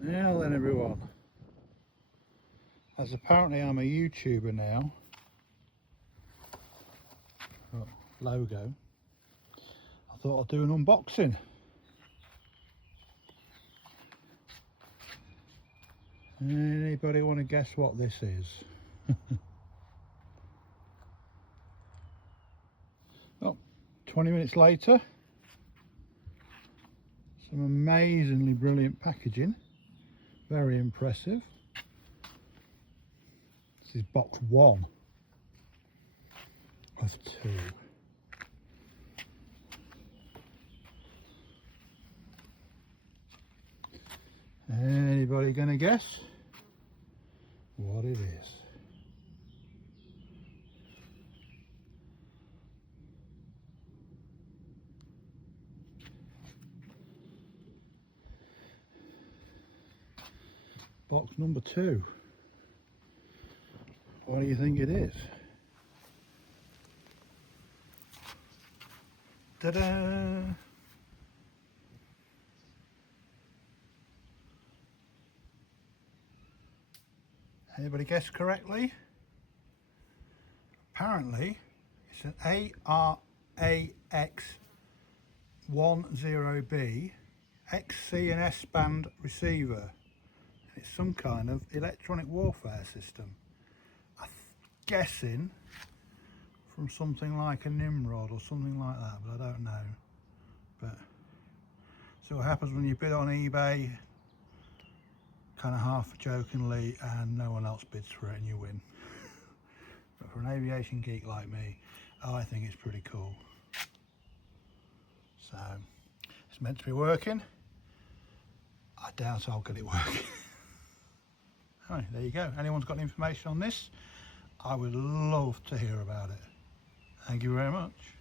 Now then everyone, as apparently I'm a YouTuber now, logo, I thought I'd do an unboxing. Anybody want to guess what this is? Oh, 20 minutes later, some amazingly brilliant packaging, very impressive. This is box 1 of 2. Anybody gonna guess what it is? Box number 2. What do you think it is? Ta-da! Anybody guess correctly? Apparently it's an ARAX10B XC and S band receiver. It's some kind of electronic warfare system. I'm guessing from something like a Nimrod or something like that, but I don't know. But so what happens when you bid on eBay kind of half jokingly and no one else bids for it and you win. But for an aviation geek like me, I think it's pretty cool. So it's meant to be working. I doubt I'll get it working. Anyway, there you go. Anyone's got any information on this, I would love to hear about it. Thank you very much.